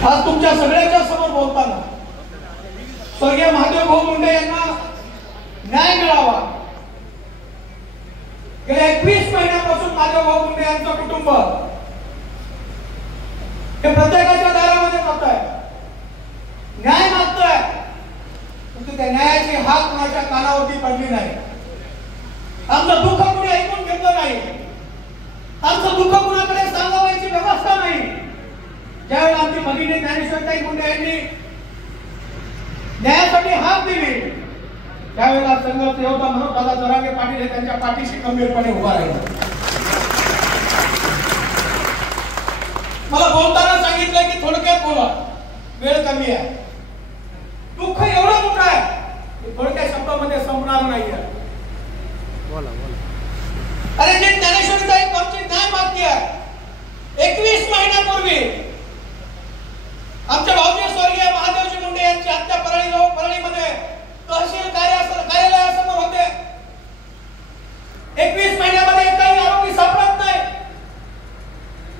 आज तुमच्या सगळ्यांच्या समोर बोलताना स्वर्गीय महादेव भाऊ मुंडे यांना न्याय मिळावा। गेल्या 21 महिन्यापासून महादेव भाऊ मुंडे यांचं कुटुंब हे प्रत्येकाच्या दारामध्ये जात आहे, न्याय मागतोय, परंतु त्या न्यायाची हाक कुणाच्या कानावरती पडली नाही। आमचं दुःख कुणी ऐकून घेतलं नाही, आमचं दुःख कुणाकडे सांगावयाची व्यवस्था नाही। ज्यावेळेला आमची भगिनी ज्ञानेश्वरताई मुंडे यांनी न्यायासाठी हाक दिली त्यावेळेला संघर्ष योद्धा म्हणून दादा जरांगे पाटील हे त्यांच्या पाठीशी खंबीरपणे उभा राहिले। मला बोलताना सांगितलं की थोडक्यात बोला, वेळ कमी आहे, दुःख एवढं मोठं आहे थोडक्या शब्दामध्ये संपणार नाहीये। अरे जे ज्ञानेश्वरताई आमची न्याय मागते आहे 21 महिन्यापूर्वी आमच्या भाऊजी स्वर्गीय महादेवजी मुंडे यांची हत्या परळीमध्ये तहसील कार्यालयासमोर होते। 21 महिन्यामध्ये एकही आरोपी सापडत नाही।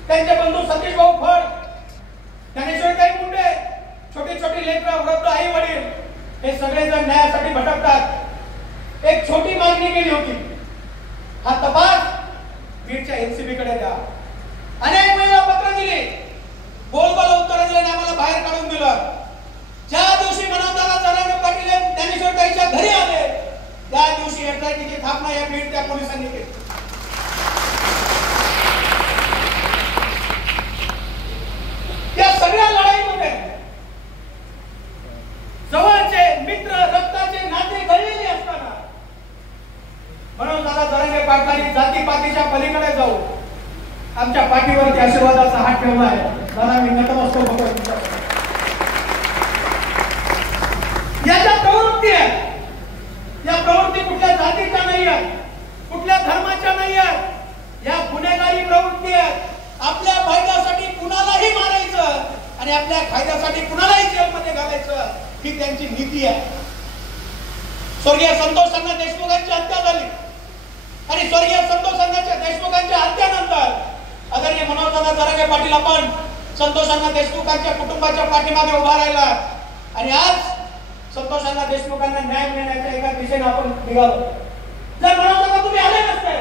त्यांचे बंधू सतीश भाऊ फड, ज्ञानेश्वरताई मुंडे, छोटी छोटी लेकरं, वृद्ध आई वडील हे सगळेजण न्यायासाठी भटकतात। एक छोटी मागणी केली होती, हा तपास बीडच्या एनसीबी कडे द्या। अनेक वेळा पत्र दिली, बोलबाला उत्तर दिले, आम्हाला बाहेर काढून दिलं। ज्या दिवशी मनोजदादा जरांगे पाटील ज्ञानेश्वरताईच्या घरी आले त्या दिवशी एसआयटीची स्थापना या बीडच्या पोलिसांनी केली। या सगळ्या लढाईमध्ये जवळचे मित्र, रक्ताचे नाते घडलेले असताना मनोजदादा जरांगे पाटलांनी जातीपातीच्या पलीकडे जाऊ आमच्या पाठीवरती आशीर्वादाचा हात ठेवला आहे। दादा मी नतमस्तक होतो। याच्या प्रवृत्ती आहे, या प्रवृत्ती कुठल्या जातीच्या नाही आहेत, कुठल्या धर्माच्या नाही आहेत, या गुन्हेगारी प्रवृत्ती आहेत। आपल्या फायद्यासाठी कुणालाही मारायचं आणि आपल्या फायद्यासाठी कुणालाही जेलमध्ये घालायचं ही त्यांची नीती आहे। स्वर्गीय संतोष अण्णा देशमुखांची हत्या झाली आणि स्वर्गीय संतोष अण्णा देशमुखांच्या हत्येनंतर आदरणीय मनोजदादा जरांगे पाटील आपण संतोष अण्णा देशमुखांच्या कुटुंबाच्या पाठीमागे उभा राहिला आणि आज संतोष अण्णा देशमुखांना न्याय मिळण्याच्या एका दिशेने आपण निघालो। जर मनोजदादा तुम्ही आले नसते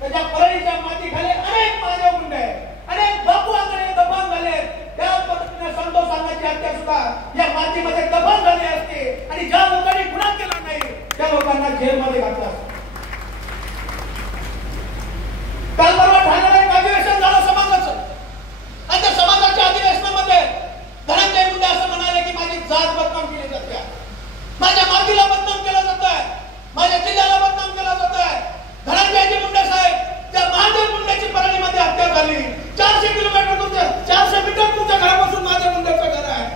तर त्या परळीच्या मातीखाली अनेक महादेव मुंडे, अनेक बापू आंगणे दफन झाले, त्या पद्धतीने संतोष अण्णाची हत्या सुद्धा या मातीमध्ये दफन झाली असते आणि ज्या लोकांनी गुन्हा केला नाही त्या लोकांना जेलमध्ये घातलं असतं। काल परवा ठाण्याला एक अधिवेशन झालं समाजाचं आणि त्या समाजाच्या अधिवेशनामध्ये धनंजय मुंडे असं म्हणाले की माझी जात बदनाम केली जाते, माझ्या मातीला बदनाम केलं जात आहे, माझ्या जिल्ह्याला बदनाम केलं जात आहे। धनंजयजी मुंडे साहेब, त्या महादेव मुंडेची परळीमध्ये हत्या झाली, 400 किलोमीटर तुमच्या 400 मीटर तुमच्या घरापासून महादेव मुंडेचं घर आहे।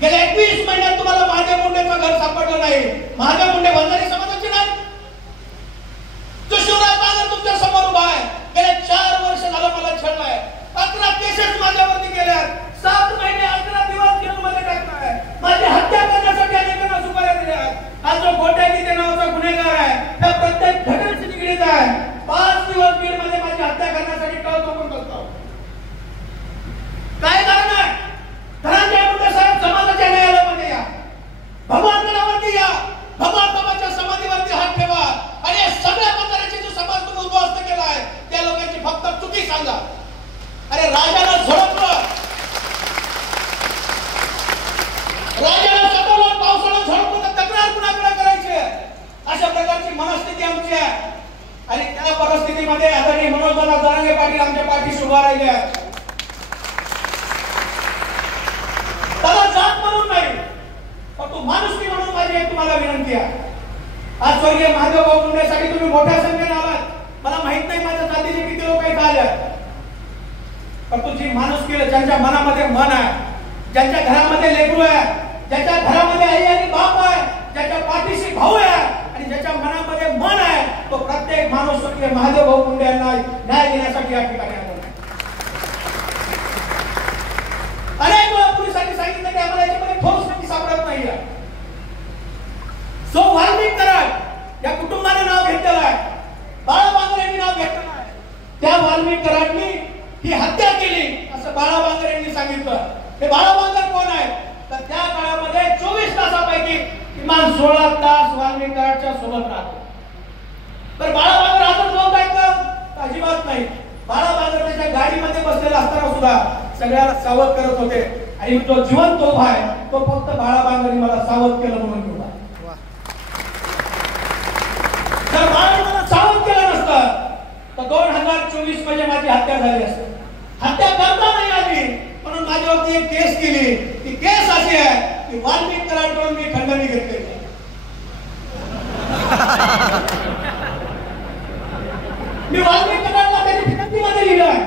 गेल्या 21 महिन्यात तुम्हाला महादेव मुंडेचं घर सापडलं नाही। महादेव मुंडे वंजारी समाजाची नाही, जो शिवराय बाजार तुमच्या समोर उभा आहे, गेल्या 4 वर्ष झालं मला छळलाय, 11 केसेस माझ्यावरती गेल्या, 7 महिने 11 दिवस जेलमध्ये टाकलाय, माझी हत्या करण्यासाठी अनेकांना सुपाऱ्या दिल्या। आज जो गोट्या गीते नावाचा गुन्हेगार आहे त्या प्रत्येक घटनेशी निगडीत आहे। 5 दिवस बीडमध्ये माझी हत्या करण्यासाठी टळ चोकून बसतो। काय कारण आहे? धनंजय मुंडे साहेब समाजाच्या न्यायालयामध्ये या, भगवानगडावरती या, भगवान बाबाच्या समाधीवरती हात ठेवा आणि या सगळ्या प्रकाराचे जो समाज तुम्ही उद्ध्वस्त केला आहे त्या लोकांची फक्त चुकी सांगा। अरे राजाला झोडपलं, राजाला सतत पावसाला झोडपलं, तक्रार कुणाकडे करायची? अशा प्रकारची मनस्थिती आमची आहे आणि त्या परिस्थितीमध्ये आदरणीय मनोजदादा जरांगे पाटील आमच्या पाठीशी उभा राहिले आहेत। त्याला जात म्हणून नाही पण तू माणुसकी म्हणून माझी एक तुम्हाला विनंती आहे। आज स्वर्गीय महादेव भाऊ मुंडेसाठी तुम्ही मोठ्या संख्येने आलात, मला माहित नाही माझ्या जातीचे किती लोक इथे आले, पण तुझी माणुसकी, ज्यांच्या मनामध्ये मन आहे, ज्यांच्या घरामध्ये लेकरू आहे, ज्याच्या घरामध्ये आई आणि बाप आहे, ज्याच्या पाठीशी भाऊ आहे आणि ज्याच्या मनामध्ये मन आहे, तो प्रत्येक माणूस स्वर्गीय महादेव भाऊ मुंडे यांना न्याय देण्यासाठी या ठिकाणी आला। अनेक वेळा पोलिसांनी सांगितलं की आम्हाला याच्यामध्ये ठोस माहिती सापडत नाहीये। जो वाल्मिक कराड या कुटुंबाने नाव घेतलेलं आहे, बाळा बांगरे यांनी नाव घेतलेलं आहे, त्या वाल्मिक कराडनी ही हत्या केली असं बाळा बांगरे यांनी सांगितलं। हे बाळाबांगर कोण आहे? तर त्या काळामध्ये 24 तासापैकी किमान 16 तास वाल्मिक कराडच्या सोबत राहतो. तर बाळाबांगर हातात लोक आहेत का? अजिबात नाही. बाळाबांगर त्याच्या गाडीमध्ये बसलेला असताना सुद्धा सगळ्याला सावध करत होते आणि तो जिवंत उभा आहे, तो फक्त बाळाबांगरने मला सावध केलं म्हणून उभा. जर बाळाने मला सावध केलं नसतं तर 2024 मध्ये माझी हत्या झाली असती. हत्या करता नाही आली म्हणून माझ्यावरती एक केस केली. ती केस अशी आहे की वाल्मिक कराडकडून मी खंडणी घेतलेली आहे. मी वाल्मिक कराडला त्याची विनंतीमध्ये लिहिलं आहे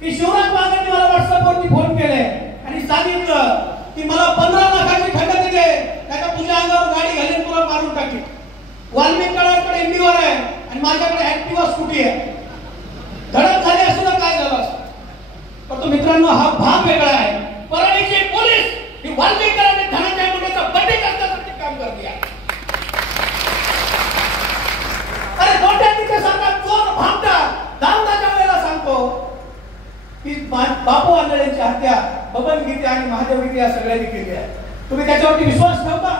की शिवराज बांगरने मला व्हॉट्सअपवरती फोन केले आणि सांगितलं की मला 15 लाखाची खंडणी दे, त्याच्या तुझ्या अंगावर गाडी घालीन तुला मारून टाकीन. वाल्मिक कराडकडे इंडिवर आहे आणि माझ्याकडे ऍक्टिवा स्कूटी आहे. धडक झाली असं तर काय झालं असतं? पण तो मित्रांनो हा भाग वेगळा आहे. परळीचे पोलीस ही वाल्मिक कराडने धनंजय मुंडेचा बड्डे करण्यासाठी काम करते आहे. अरे मोठ्या तिथे सांगा चोर भामटा दामदाच्या वेळेला सांगतो की बापू आंधळेंची हत्या बबन गीते आणि महादेव गीते या सगळ्यांनी केली आहे. तुम्ही त्याच्यावरती विश्वास ठेवता?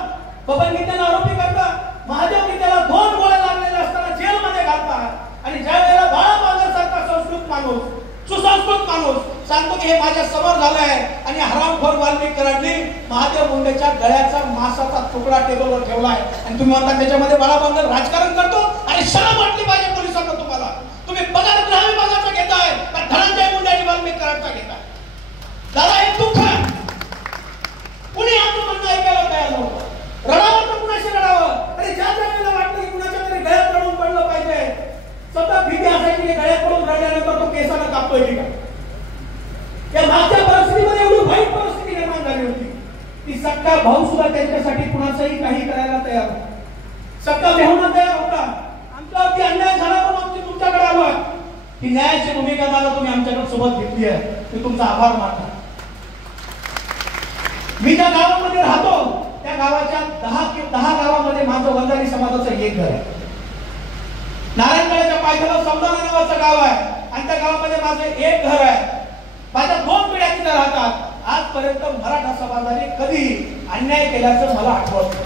बबन गीतेला आरोपी करता, महादेव गीतेला 2 गोळ्या लागलेल्या असताना जेलमध्ये घालता आणि ज्या वेळेला बाळाबांगर सारखा संस्कृत माणूस, सुसंस्कृत माणूस सांगतो की हे माझ्या समोर झालंय आणि हरामखोर वाल्मिक कराडने महादेव मुंडेच्या गळ्याचा मांसाचा तुकडा टेबलवर ठेवलाय आणि तुम्ही म्हणता त्याच्यामध्ये बाळाबांगर राजकारण करतो. आणि शरम वाटली पाहिजे पोलिसांना तुम्हाला. तुम्ही पगार गृह विभागाचा घेताय का धनंजय मुंडे आणि वाल्मिक कराडचा घेताय? दादा हे दुःख आहे. कुणी आमचं म्हणणं ऐकायला तयार नव्हतं. रडावं तर कुणाशी रडावं? अरे ज्या वेळेला वाटतं की कुणाच्या तरी गळ्यात रडून पडलं पाहिजे, सतत भीती असायची की गळ्यात पडून रडल्यानंतर तो केसानं कापतोय की काय. या मागच्या परिस्थितीमध्ये एवढी वाईट परिस्थिती निर्माण झाली होती की सक्का भाऊ सुद्धा त्यांच्यासाठी कुणाचंही काही करायला तयार होता. सक्का मेहुणा तयार होता. आमच्यावरती अन्याय झाला पण आमची तुमच्याकडे आलो की न्यायाची भूमिका दादा तुम्ही आमच्याकडे सोबत घेतली आहे, मी तुमचा आभार मानतो. मी ज्या गावामध्ये राहतो त्या गावाच्या 10 गावामध्ये माझं वंजारी समाजाचं एक घर आहे. नारायणगडाच्या पायथ्याला समदाना नावाचं गाव आहे आणि त्या गावामध्ये माझं एक घर आहे. माझ्या 2 पिढ्या तिथे राहतात. आजपर्यंत मराठा समाजाने कधी अन्याय केल्याचं मला आठवत नाही.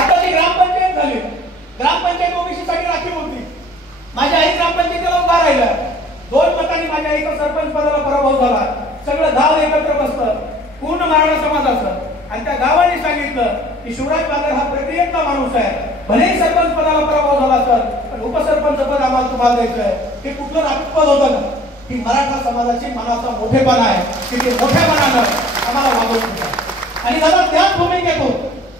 आता जी ग्रामपंचायत झाली, ग्रामपंचायत ओबीसी साठी राखीव होती. माझ्या आई ग्रामपंचायतीला उभा राहिला. 2 मतांनी माझ्या आईचा सरपंच पदाला पराभव झाला. सगळं गाव एकत्र बसलं, पूर्ण मराठा समाजाचं, आणि त्या गावाने सांगितलं की शिवराज बांगर हा प्रक्रियेतला माणूस आहे. भलेही सरपंच पदाला पराभव झाला तर पण उपसरपंच पद आम्हाला तुम्हाला द्यायचं आहे. हे कुठलं राजपद होतं का? की मराठा समाजाची मनाचा मोठेपणा आहे की ते मोठ्या मनानं आम्हाला वागवून देतात. आणि दादा त्याच भूमिकेतून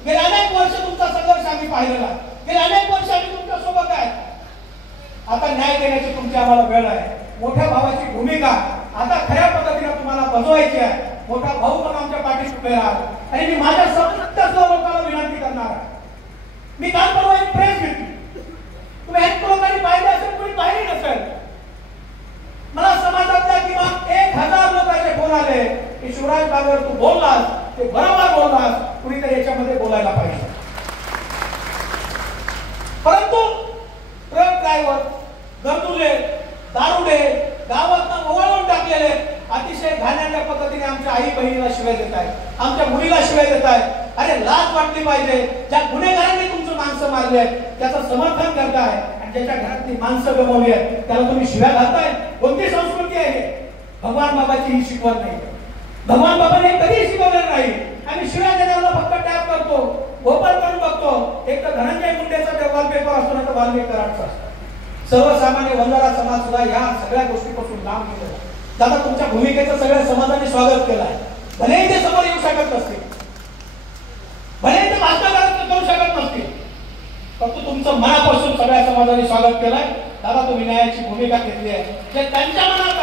गेले अनेक वर्ष तुमचा संघर्ष आम्ही पाहिलेला, गेले अनेक वर्ष आम्ही तुमच्या सोबत आहे. आता न्याय देण्याची तुमची आम्हाला वेळ आहे. मोठ्या भावाची भूमिका आता खऱ्या पद्धतीने तुम्हाला बजवायची आहे. मोठा भाऊ पण आमच्या पाठीशी उभे राहा. आणि मी माझ्या समस्त लोकांना विनंती करणार आहे. मी काल परवा एक प्रेस घेतली, तुम्ही एक लोकांनी पाहिजे असेल, कोणी पाहिली नसेल. मला समाजातल्या किंवा 1000 लोकांचे फोन आले की शिवराज बांगर तू बोललास ते बरोबर बोललास, कुणीतरी याच्यामध्ये बोलायला पाहिजे. परंतु ट्रक ड्रायव्हर, गरजुले, दारुडे गावात ओवाळून टाकलेले अतिशय घाण्याच्या पद्धतीने आमच्या आई बहिणीला शिवाय देत आहेत, आमच्या मुलीला शिवाय देत आहेत. अरे लाज वाटली पाहिजे. ज्या गुन्हेगारांनी तुमचं माणसं मारले त्याचं समर्थन करताय आणि ज्याच्या घरातली माणसं गमावली आहेत त्याला तुम्ही शिव्या घालताय. कोणती संस्कृती आहे? भगवान बाबाची ही शिकवण नाही. भगवान बाबाने कधीही शिकवलेलं नाही. आम्ही शिव्या देण्याला फक्त टॅप करतो, ओपन करून बघतो. एक तर धनंजय मुंडेचा वॉलपेपर असतो ना तर वाल्मिक कराडचा असतो. सर्वसामान्य वंजारा समाज सुद्धा या सगळ्या गोष्टीपासून लांब गेलेला. दादा तुमच्या भूमिकेचं सगळ्या समाजाने स्वागत केलं आहे. भलेही ते समोर येऊ शकत नसतील, भलेही ते भाषण करू शकत नसतील, फक्त तुमचं मनापासून सगळ्या समाजाने स्वागत केलंय. दादा तुम्ही न्यायाची भूमिका घेतली आहे. जे त्यांच्या मनात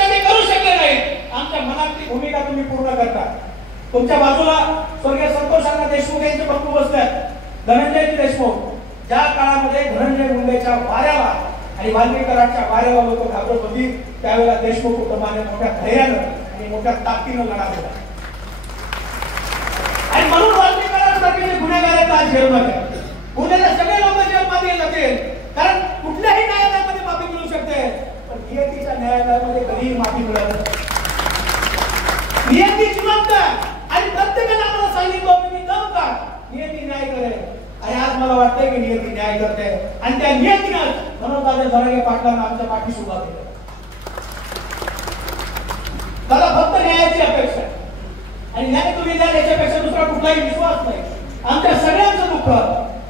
ते करू शकले नाही, आमच्या मनातली भूमिका तुम्ही पूर्ण करता. तुमच्या बाजूला स्वर्गीय संतोषांना देशमुख यांचे बंधू बसतात, धनंजय देशमुख. ज्या काळामध्ये धनंजय मुंडेच्या वाऱ्याला आणि वाल्मिक कराडच्या वाऱ्याला लोक घाबरत होती त्यावेळेला देशमुख कुटुंबाने मोठ्या धैर्यानं आणि मोठ्या ताकदीनं लढा दिला. आणि म्हणून वाल्मिक कराडसारखे गुन्हेगार आहेत आज जेलमध्ये. गुन्हेगार सगळे लोक जेलमध्ये जातील कारण कुठल्याही न्यायालयात माहिती मिळालं. नियती जिवंत आणि प्रत्येकाला आम्हाला सांगितलं मी जाऊ का नियती न्याय करेल. आणि आज मला वाटतंय की नियती न्याय करते आणि त्या नियतीनं मनोजदादा जरांगे पाटलांना आमच्या पाठीशी उभा केलं. मला फक्त न्यायाची अपेक्षा आहे आणि न्याय तुम्ही द्याल याच्यापेक्षा दुसरा कुठलाही विश्वास नाही. आमच्या सगळ्यांचं दुःख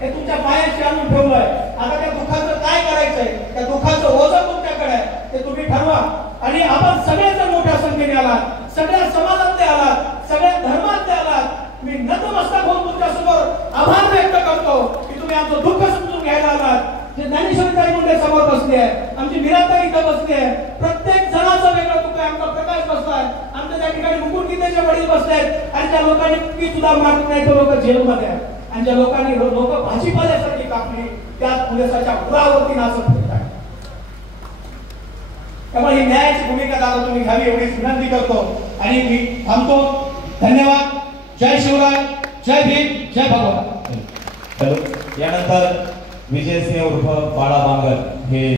हे तुमच्या पायाशी आणून ठेवलंय. आता त्या दुःखाचं काय करायचंय, त्या दुःखाचं ओझं तुमच्याकडे आहे ते तुम्ही ठरवा. आणि आपण सगळेजण मोठ्या संख्येने आलात, सगळ्या समाजातले आलात, सगळ्या धर्मातले आलात. मी नतमस्तक होऊन तुमच्या समोर आभार व्यक्त करतो की तुम्ही आमचं दुःख समजून घ्यायला आलात. जे ज्ञानेश्वरी मुंडे समोर बसली आहे, आमची मीराताई इथं बसली आहे, प्रत्येक जणाचं वेगळं दुःख आहे. आमचा प्रकाश बसलाय, आमच्या त्या ठिकाणी मुकुट गीतेचे वडील बसलेत आणि त्या लोकांनी सुद्धा मारत नाही, तर लोक जेलमध्ये आहेत. आणि ज्या लोकांनी लोक भाजीपाल्यासाठी कापली त्यात पोलिसाच्या उरावरती नाचत फिरतात. त्यामुळे ही न्यायाची भूमिका दादा तुम्ही घ्यावी एवढीच विनंती करतो आणि मी थांबतो. धन्यवाद. जय शिवराय, जय भीम, जय भगवान. यानंतर विजय सिंह उर्फ बाळा बांगर हे